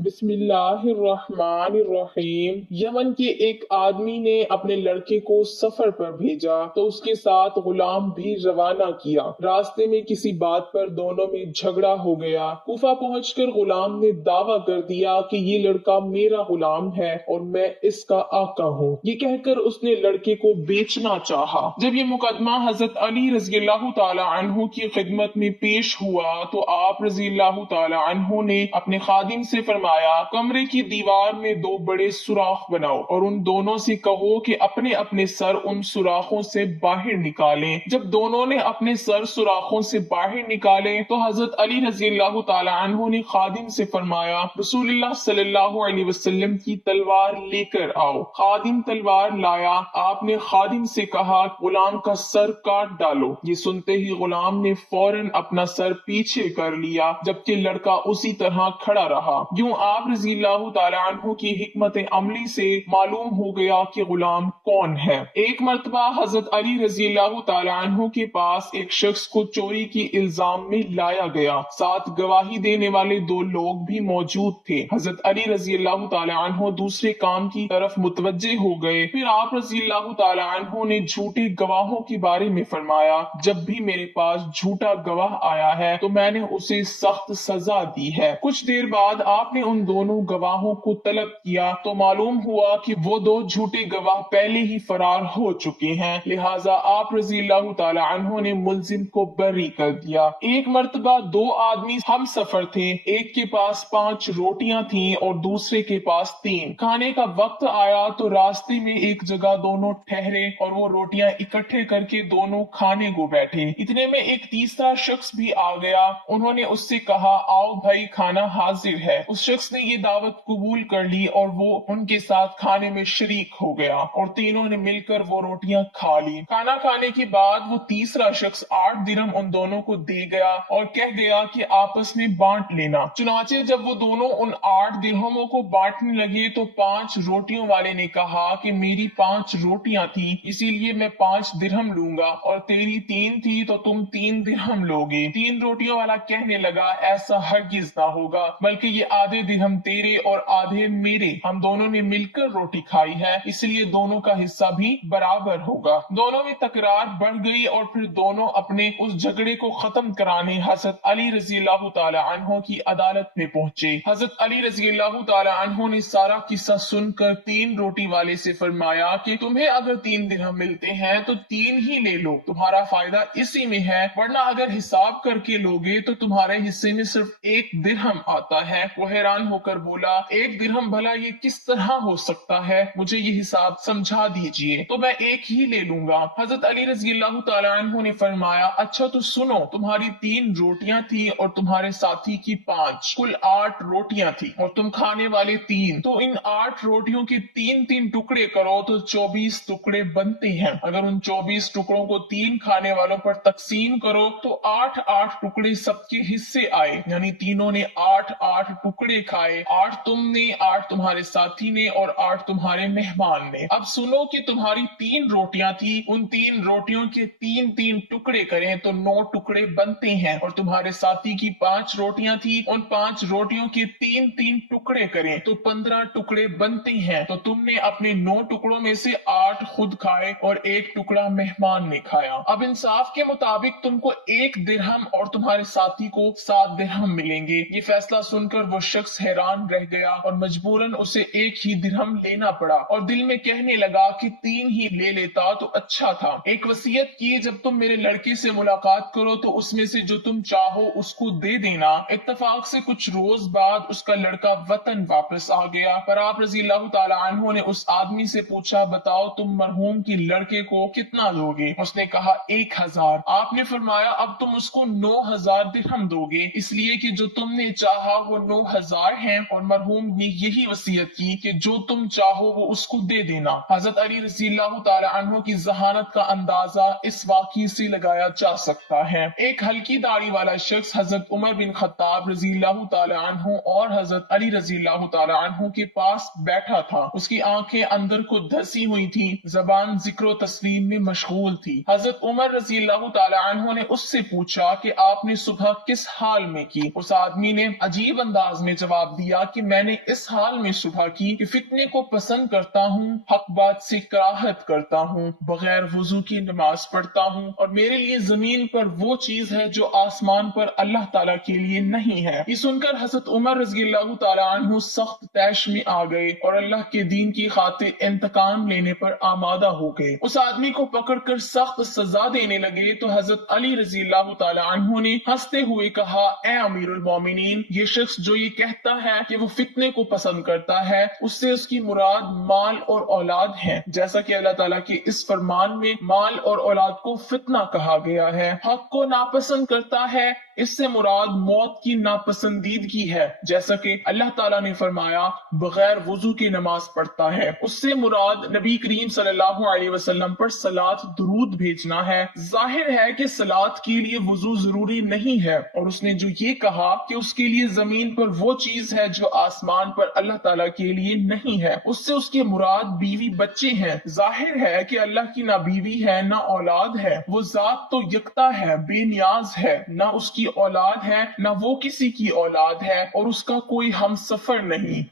بسم اللہ الرحمن الرحیم۔ یمن کے ایک آدمی نے اپنے لڑکے کو سفر پر بھیجا تو اس کے ساتھ غلام بھی روانہ کیا۔ راستے میں کسی بات پر دونوں میں جھگڑا ہو گیا۔ کوفہ پہنچ کر غلام نے دعویٰ کر دیا کہ یہ لڑکا میرا غلام ہے اور میں اس کا آقا ہوں۔ یہ کہہ کر اس نے لڑکے کو بیچنا چاہا۔ جب یہ مقدمہ حضرت علی رضی اللہ تعالی عنہ کی خدمت میں پیش ہوا تو آپ رضی اللہ تعالی عنہ نے اپنے خادم سے فرمایا، کمرے کی دیوار میں دو بڑے سوراخ بناؤ اور ان دونوں سے کہو کہ اپنے اپنے سر ان سوراخوں سے باہر نکالیں۔ جب دونوں نے اپنے سر سوراخوں سے باہر نکالے تو حضرت علی رضی اللہ تعالی عنہ نے خادم سے فرمایا، رسول اللہ صلی اللہ علیہ وسلم کی تلوار لے کر آؤ۔ خادم تلوار لایا۔ آپ نے خادم سے کہا، غلام کا سر کاٹ ڈالو۔ یہ سنتے ہی غلام نے فوراً اپنا سر پیچھے کر لیا جبکہ لڑکا اسی طرح کھڑا رہا۔ یوں آپ رضی اللہ تعالی عنہ کی حکمت عملی سے معلوم ہو گیا کہ غلام کون ہے۔ ایک مرتبہ حضرت علی رضی اللہ تعالی عنہ کے پاس ایک شخص کو چوری کی الزام میں لایا گیا۔ ساتھ گواہی دینے والے دو لوگ بھی موجود تھے۔ حضرت علی رضی اللہ تعالی عنہ دوسرے کام کی طرف متوجہ ہو گئے۔ پھر آپ رضی اللہ تعالی عنہ نے جھوٹے گواہوں کے بارے میں فرمایا، جب بھی میرے پاس جھوٹا گواہ آیا ہے تو میں نے اسے سخت سزا دی ہے۔ کچھ دیر بعد آپ نے ان دونوں گواہوں کو طلب کیا تو معلوم ہوا کہ وہ دو جھوٹے گواہ پہلے ہی فرار ہو چکے ہیں، لہٰذا آپ رضی اللہ تعالی عنہ نے ملزم کو بری کر دیا۔ ایک مرتبہ دو آدمی ہم سفر تھے، ایک کے پاس 5 روٹیاں تھیں اور دوسرے کے پاس 3۔ کھانے کا وقت آیا تو راستے میں ایک جگہ دونوں ٹھہرے اور وہ روٹیاں اکٹھے کر کے دونوں کھانے کو بیٹھے۔ اتنے میں ایک تیسرا شخص بھی آ گیا۔ انہوں نے اس سے کہا، آؤ بھائی، کھانا حاضر ہے۔ اس شخص نے یہ دعوت قبول کر لی اور وہ ان کے ساتھ کھانے میں شریک ہو گیا اور تینوں نے مل کر وہ روٹیاں کھا لی۔ کھانا کھانے کے بعد وہ تیسرا شخص 8 درہم ان دونوں کو دے گیا اور کہہ گیا کہ آپس میں بانٹ لینا۔ چنانچہ جب وہ دونوں ان 8 درہموں کو بانٹنے لگے تو 5 روٹیوں والے نے کہا کہ میری 5 روٹیاں تھیں، اسی لیے میں 5 درہم لوں گا، اور تیری 3 تھی تو تم 3 درہم لوگے۔ 3 روٹیوں والا کہنے لگا، ایسا ہرگز نہ ہوگا، بلکہ یہ آدھے درہم تیرے اور آدھے میرے، ہم دونوں نے مل کر روٹی کھائی ہے، اس لیے دونوں کا حصہ بھی برابر ہوگا۔ دونوں میں تکرار بڑھ گئی اور پھر دونوں اپنے اس جھگڑے کو ختم کرانے حضرت علی رضی اللہ تعالی عنہ کی عدالت میں پہنچے۔ حضرت علی رضی اللہ تعالی عنہ نے سارا قصہ سن کر 3 روٹی والے سے فرمایا کہ تمہیں اگر 3 درہم ملتے ہیں تو 3 ہی لے لو، تمہارا فائدہ اسی میں ہے، ورنہ اگر حساب کر کے لوگے تو تمہارے حصے میں صرف 1 درہم آتا ہے۔ وہ حیران ہو کر بولا، 1 درہم بھلا یہ کس طرح ہو سکتا ہے؟ مجھے یہ حساب سمجھا دیجئے تو میں 1 ہی لے لوں گا۔ حضرت علی رضی اللہ تعالی عنہ نے فرمایا، اچھا تو سنو، تمہاری 3 روٹیاں تھیں اور تمہارے ساتھی کی 5، کل 8 روٹیاں تھیں اور تم کھانے والے 3، تو ان 8 روٹیوں کے 3 ٹکڑے کرو تو 24 ٹکڑے بنتے ہیں۔ اگر ان 24 ٹکڑوں کو 3 کھانے والوں پر تقسیم کرو تو 8 ٹکڑے سب کے حصے آئے، یعنی تینوں نے 8 ٹکڑے کھائے، 8 تم نے، 8 تمہارے ساتھی نے اور 8 تمہارے مہمان نے۔ اب سنو کہ تمہاری 3 روٹیاں تھی، ان 3 روٹیوں کے 3 ٹکڑے کریں تو 9 ٹکڑے بنتے ہیں، اور تمہارے ساتھی کی 5 روٹیاں تھی، ان 5 روٹیوں کے 3 ٹکڑے کریں تو 15 ٹکڑے بنتے ہیں۔ تو تم نے اپنے 9 ٹکڑوں میں سے 8 خود کھائے اور 1 ٹکڑا مہمان نے کھایا۔ اب انصاف کے مطابق تم کو 1 درہم اور تمہارے ساتھی کو 7 درہم ملیں گے۔ یہ فیصلہ سن کر وہ شخص حیران رہ گیا اور مجبوراً اسے 1 ہی درہم لینا پڑا، اور دل میں کہنے لگا کہ 3 ہی لے لیتا تو اچھا تھا۔ ایک وصیت کی، جب تم میرے لڑکے سے ملاقات کرو تو اس میں سے جو تم چاہو اس کو دے دینا۔ اتفاق سے کچھ روز بعد اس کا لڑکا وطن واپس آ گیا، پر آپ رضی اللہ تعالی عنہ نے اس آدمی سے پوچھا، بتاؤ تم مرحوم کی لڑکے کو کتنا دو گے؟ اس نے کہا 1000۔ آپ نے فرمایا اب تم اس کو 9000 درہم دو گے، اس لیے کہ جو تم نے چاہا وہ 9000 ہیں، اور مرحوم نے یہی وصیت کی کہ جو تم چاہو وہ اس کو دے دینا۔ حضرت علی رضی اللہ تعالی عنہ کی ذہانت کا اندازہ اس واقعے سے لگایا جا سکتا ہے۔ ایک ہلکی داڑھی والا شخص حضرت عمر بن خطاب رضی اللہ تعالی عنہ اور حضرت علی رضی اللہ تعالی عنہ کے پاس بیٹھا تھا۔ اس کی آنکھیں اندر کو دھسی ہوئی تھی، زبان ذکر و تسلیم میں مشغول تھی۔ حضرت عمر رضی اللہ تعالی عنہ نے اس سے پوچھا کہ آپ نے صبح کس حال میں کی؟ اس آدمی نے عجیب انداز میں جواب جواب دیا کہ میں نے اس حال میں صبح کی کہ فتنے کو پسند کرتا ہوں، حق بات سے کراہت کرتا ہوں، بغیر وضو کی نماز پڑھتا ہوں، اور میرے لیے زمین پر وہ چیز ہے جو آسمان پر اللہ تعالیٰ کے لیے نہیں ہے۔ یہ سن کر حضرت عمر رضی اللہ تعالیٰ عنہ سخت طیش میں آ گئے اور اللہ کے دین کی خاطر انتقام لینے پر آمادہ ہو گئے۔ اس آدمی کو پکڑ کر سخت سزا دینے لگے تو حضرت علی رضی اللہ تعالیٰ عنہ نے ہنستے ہوئے کہا، اے امیر المومنین، یہ شخص جو یہ کہتا ہے کہ وہ فتنے کو پسند کرتا ہے، اس سے اس کی مراد مال اور اولاد ہے، جیسا کہ اللہ تعالیٰ کے اس فرمان میں مال اور اولاد کو فتنہ کہا گیا ہے۔ حق کو ناپسند کرتا ہے، اس سے مراد موت کی ناپسندیدگی ہے، جیسا کہ اللہ تعالیٰ نے فرمایا بغیر وضو کی نماز پڑھتا ہے۔ اس سے مراد نبی کریم صلی اللہ علیہ وسلم پر صلاۃ درود بھیجنا ہے۔ ظاہر ہے کہ صلاۃ کے لیے وضو ضروری نہیں ہے، اور اس نے جو یہ کہا کہ اس کے لیے زمین پر وہ چیز ہے جو آسمان پر اللہ تعالیٰ کے لیے نہیں ہے، اس سے اس کے مراد بیوی بچے ہیں۔ ظاہر ہے کہ اللہ کی نہ بیوی ہے نہ اولاد ہے، وہ ذات تو یکتا ہے، بے نیاز ہے، نہ اس کی اولاد ہے نہ وہ کسی کی اولاد ہے، اور اس کا کوئی ہم سفر نہیں۔